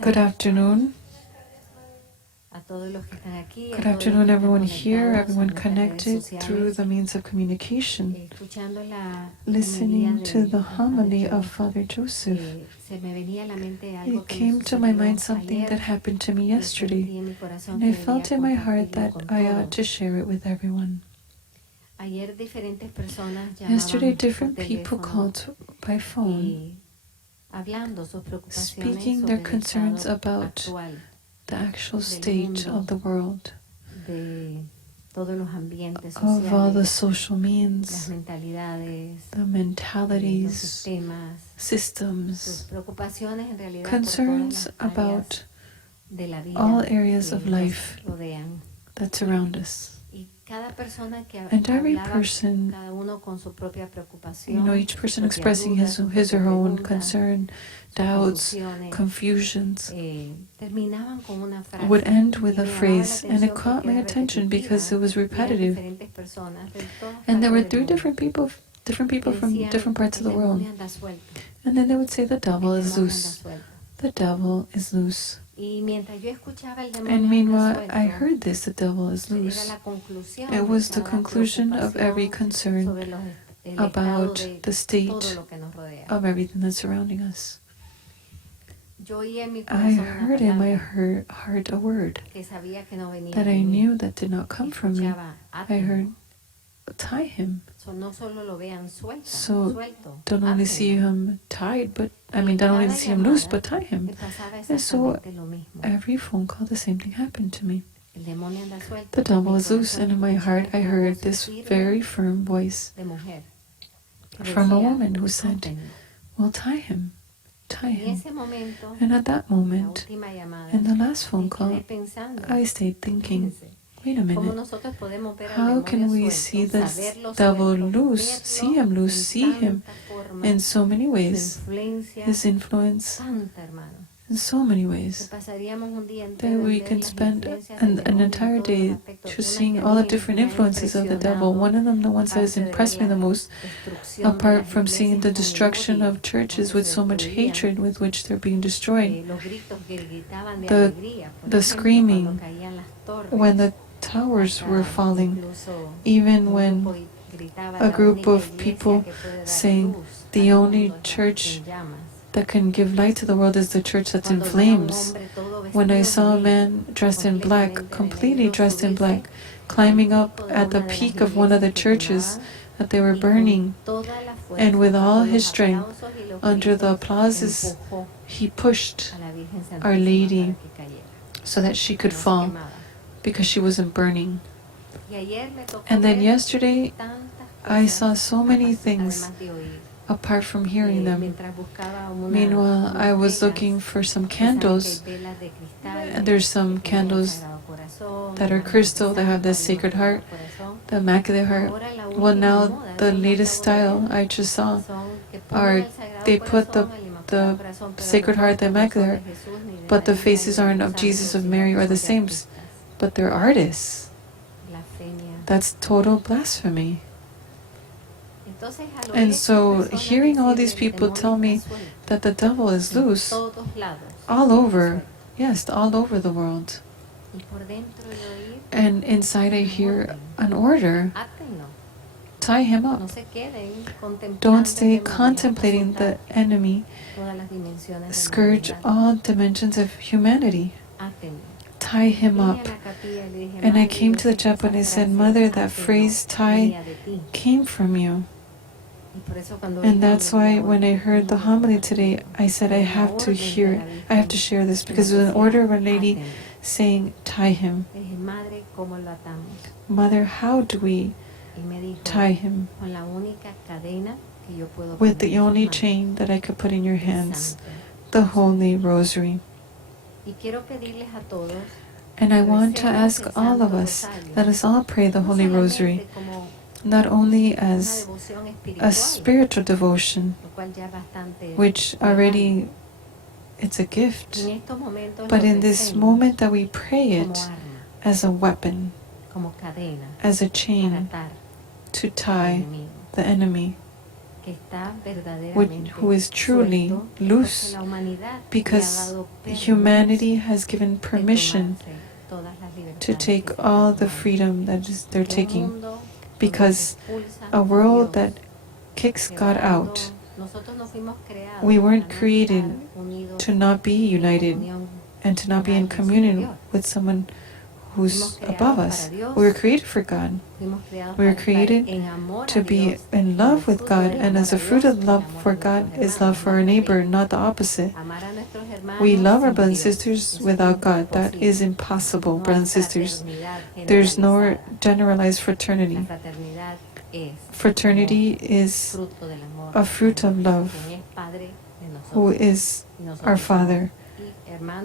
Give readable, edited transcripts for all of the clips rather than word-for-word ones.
Good afternoon. Good afternoon, everyone here, everyone connected through the means of communication. Listening to the homily of Father Joseph, it came to my mind something that happened to me yesterday, and I felt in my heart that I ought to share it with everyone. Yesterday, different people called by phone, speaking their concerns about the actual state of the world, of all the social means, the mentalities, systems, concerns about all areas of life that surround us. And every person, each person expressing his or her own concern, doubts, confusions, would end with a phrase, and it caught my attention because it was repetitive. And there were three different people from different parts of the world. And then they would say, the devil is loose. The devil is loose. And meanwhile, I heard this, the devil is loose. It was the conclusion of every concern about the state of everything that's surrounding us. I heard in my heart a word that I knew that did not come from me. I heard, tie him. So don't only see him tied, don't only see him loose, but tie him. And so every phone call, the same thing happened to me. The devil is loose, and in my heart I heard this very firm voice from a woman who said, well, tie him. Tie him. And at that moment, in the last phone call, I stayed thinking, wait a minute, how can we see the devil loose, see him in so many ways, his influence in so many ways, that we can spend an entire day just seeing all the different influences of the devil. One of them, the ones that has impressed me the most, apart from seeing the destruction of churches with so much hatred with which they're being destroyed, the screaming when the towers were falling, even when a group of people saying the only church that can give light to the world is the church that's in flames. When I saw a man dressed in black, completely dressed in black, climbing up at the peak of one of the churches that they were burning, and with all his strength, under the applauses, he pushed Our Lady so that she could fall, because she wasn't burning. And then yesterday, I saw so many things apart from hearing them. Meanwhile, I was looking for some candles. And there's some candles that are crystal, that have the Sacred Heart, the Immaculate Heart. Well, now the latest style I just saw are, they put the Sacred Heart, the Immaculate Heart, but the faces aren't of Jesus, of Mary, or the saints, but they're artists. That's total blasphemy. And so, hearing all these people tell me that the devil is loose all over, yes, all over the world. And inside I hear an order, tie him up. Don't stay contemplating the enemy, scourge all dimensions of humanity. Tie him up. And I came to the chapel and I said, Mother, that phrase, tie, came from you. And that's why when I heard the homily today, I said I have to hear it. I have to share this, because it was an order of Our Lady saying, tie him. Mother, how do we tie him? With the only chain that I could put in your hands, the Holy Rosary. And I want to ask all of us, let us all pray the Holy Rosary, not only as a spiritual devotion, which already it's a gift, but in this moment that we pray it as a weapon, as a chain to tie the enemy. who is truly loose, because humanity has given permission to take all the freedom that they're taking. Because a world that kicks God out, we weren't created to not be united and to not be in communion with someone who's above us. We were created for God. We were created to be in love with God, and as a fruit of love for God is love for our neighbor, not the opposite. We love our brothers and sisters without God. That is impossible, brothers and sisters. There's no generalized fraternity. Fraternity is a fruit of love, who is our Father.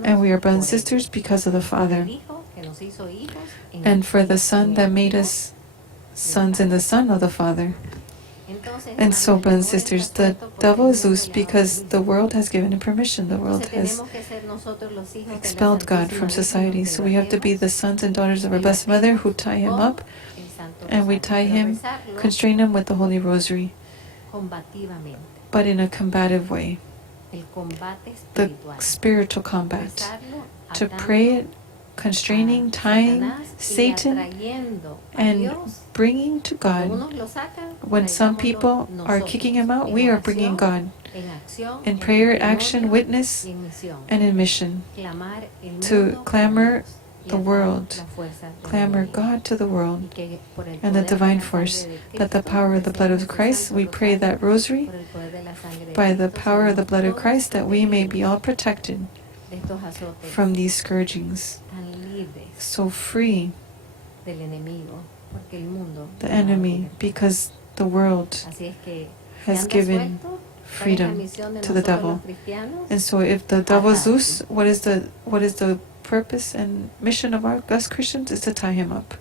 And we are brothers and sisters because of the Father. And for the Son that made us sons in the Son of the Father. And so, brothers and sisters, the devil is loose because the world has given him permission. The world has expelled God from society. So we have to be the sons and daughters of our Blessed Mother, who tie him up, and we tie him, constrain him with the Holy Rosary, but in a combative way. The spiritual combat. To pray it, constraining, tying Satan, and bringing to God. When some people are kicking him out, we are bringing God in prayer, action, witness, and in mission. To clamor the world, clamor God to the world, and the divine force, that the power of the blood of Christ, we pray that rosary, by the power of the blood of Christ, that we may be all protected from these scourgings, so free the enemy, because the world has given freedom to the devil. And so if the devil is loose, what is the purpose and mission of us Christians? Is to tie him up.